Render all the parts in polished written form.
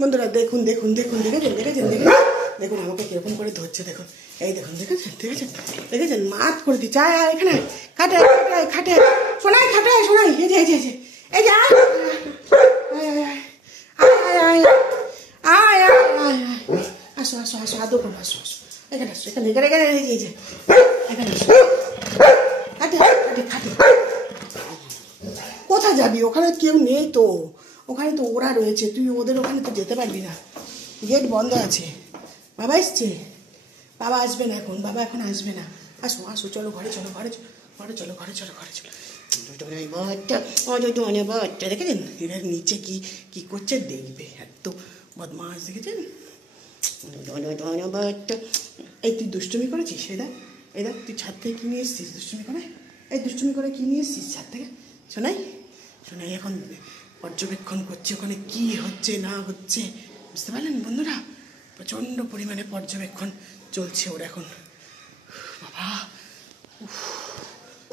বন্ধুরা দেখুন দেখুন দেখুন দেখেছেন দেখেছেন দেখুন আমাকে কিরকম করে ধরছে দেখুন, এই দেখুন দেখেছেন দেখেছেন দেখেছেন মাত করে দিচ্ছে। আয় আয় এখানে খাটে খাটে খাটে শোনাই খাটে শোনাই এই যে এই যে এই যে আয় আয় আয় আয় আসো আসো আসো আদৌ করো আসো আসো এখানে আসো এখানে এখানে এখানে এই যে এখানে আসো খাটে খাটে খাটে। কোথায় যাবি? ওখানে কেউ নেই তো, ওখানে তো ওরা রয়েছে, তুই ওদের ওখানে তো যেতে পারবি না, গেট বন্ধ আছে। বাবা এসছে? বাবা আসবে না এখন, বাবা এখন আসবে না। আসো আসো চলো ঘরে চলো ঘরে চলো ঘরে চলো ঘরে চলো ঘরে চলো। বাচ্চা দেখেছেন এরা নিচে কি কি করছে দেখবে, এত বদমাস দেখেছেন। এই তুই দুষ্টুমি করেছিস? এই দেখ তুই ছাদ থেকে কি নিয়ে এসছিস দুষ্টুমি করে, এই দুষ্টুমি করে কি নিয়ে এসছিস ছাদ থেকে? শোনাই শোনাই এখন পর্যবেক্ষণ করছে ওখানে কি হচ্ছে না হচ্ছে, বুঝতে পারলেন বন্ধুরা? প্রচণ্ড পরিমাণে পর্যবেক্ষণ চলছে ওর এখন। বাবা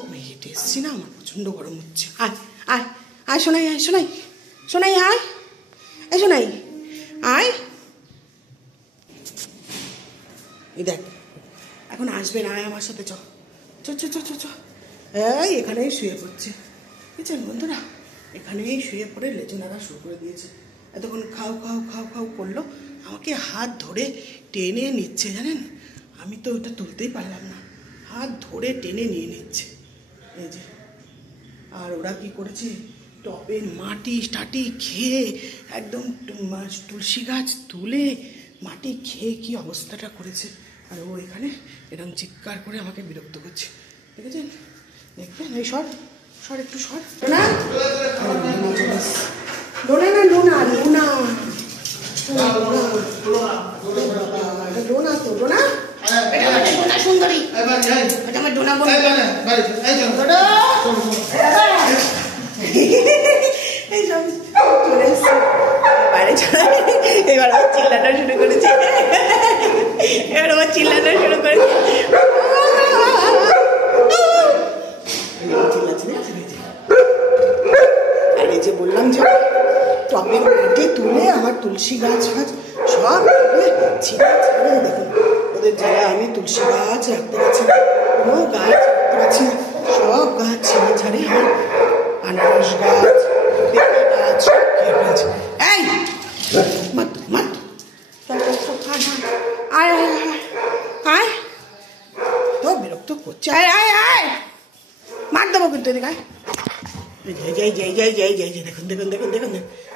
আমি হেঁটে এসছি না, আমার প্রচণ্ড গরম হচ্ছে। আয় আয় আয় শোনাই আয় শোনাই শোনাই আয় এই শোনাই আয়। এই দেখ এখন আসবে না, আয় আমার সাথে চ চ চ চ চ। এই এখানেই শুয়ে পড়ছে বুঝছেন বন্ধুরা, এখানেই শুয়ে পড়ে লেজু নাড়া শুরু করে দিয়েছে। এতক্ষণ খাও খাও খাও খাও করলো, আমাকে হাত ধরে টেনে নিচ্ছে জানেন, আমি তো ওটা তুলতেই পারলাম না, হাত ধরে টেনে নিয়ে নিচ্ছে এই যে। আর ওরা কি করেছে, টবের মাটি টাটি খেয়ে একদম তুলসী গাছ তুলে মাটি খেয়ে কি অবস্থাটা করেছে। আর ও এখানে এরকম চিৎকার করে আমাকে বিরক্ত করছে দেখেছেন, দেখবেন এই সর সর একটু সর। না ডোনা না ডোনা ডোনা ডোনা তো ডোনা সুন্দরী, আমার ডোনা বোন এইসব চলে এসছে বাইরে চলে। এবার আমার চিল্লানো শুরু করেছে, এবার আমার চিল্লানো শুরু করেছে আর এই যে বললাম যে টবের মাটি তুলে আমার তুলসী গাছ ফাছ সব ছিঁড়ে ছিঁড়ে দেখুন ওদের জায়গায় আমি তুলসী গাছ রাখতে পারছি না, কোনো গাছ রাখতে পারছি না, সব গাছ ছিঁড়ে ছাড়ে আমার আনারস গাছ পেঁপে গাছ সব খেয়ে ফেলেছে। এই মাত মাত আয় আয় আয় তো বিরক্ত করছে, আয় আয় আয় মার দেবো কিন্তু এদিকে আয়। দেখুন দেখুন দেখুন দেখুন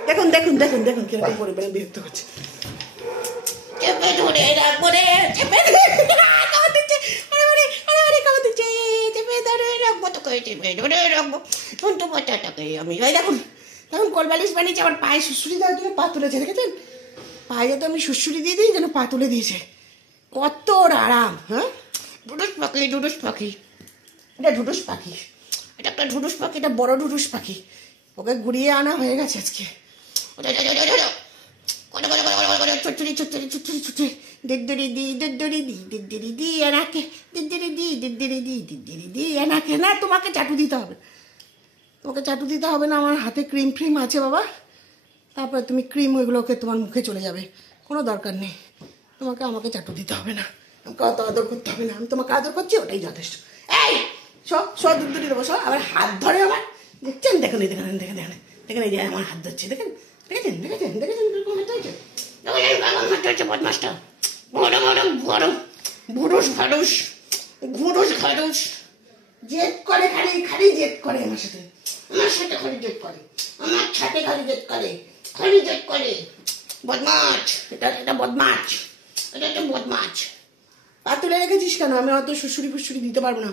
দেখুন দেখুন দেখুন দেখুন কিরকম পরিমাণে বিরক্ত করছে। চেপে ধরে রাখবো রে, চেপে চেপে ধরে রাখবো তোকে, চেপে ধরে রাখবো তো বাচ্চাটাকে আমি। ওই দেখুন দেখুন কোলবালিশ বানিয়েছে, আমার পায়ে সুড়সুড়ি দেওয়ার জন্য পা তুলেছে দেখেছেন, পায়ে যাতে আমি সুড়সুড়ি দিয়ে দিই যেন পা তুলে দিয়েছে, কত ওর আরাম। হ্যাঁ ঢুডুস পাখি ঢুডুস পাখি, এটা ঢুডুস পাখি, এটা একটা ঢুডুস পাখি, এটা বড় ঢুডুস পাখি, ওকে ঘুরিয়ে আনা হয়ে গেছে আজকে। ছুটছুরি ছুটছুরি ছুটছুরি ছুটছুরি দিদ্দুরি দি দিদ্দুরি দি দিদ্দুরি দি এনাকে দিদ্দুরি দি দিদ্দুরি দি দিদ্দুরি দি এনাকে। না তোমাকে চাটু দিতে হবে, তোমাকে চাটু দিতে হবে না, আমার হাতে ক্রিম ফ্রিম আছে বাবা, তারপরে তুমি ক্রিম ওইগুলোকে তোমার মুখে চলে যাবে, কোনো দরকার নেই তোমাকে আমাকে চাটু দিতে হবে না, আমাকে অত আদর করতে হবে না, আমি তোমাকে আদর করছি ওটাই যথেষ্ট। এই সব সব দুধ দেবো সব, আবার হাত ধরে আমার দেখছেন, দেখেন দেখেন দেখেন দেখেন দেখেন এই যে আমার হাত ধরছে দেখেন দেখেছেন দেখেছেন দেখেছেন কিরকম হাত ধরেছে বদমাসটা, গরম গরম গরম ভুরুস ভারুস ঘুরুস ঘারুস জেদ করে, খালি খালি জেদ করে আমার সাথে, আমার সাথে খালি জেদ করে, আমার সাথে খালি জেদ করে, খালি জেদ করে, বদমাস, এটা এটা বদমাস, এটা একটা বদমাস। পা তুলে রেখেছিস কেন? আমি অত সুসুরি ফুসুরি দিতে পারবো না।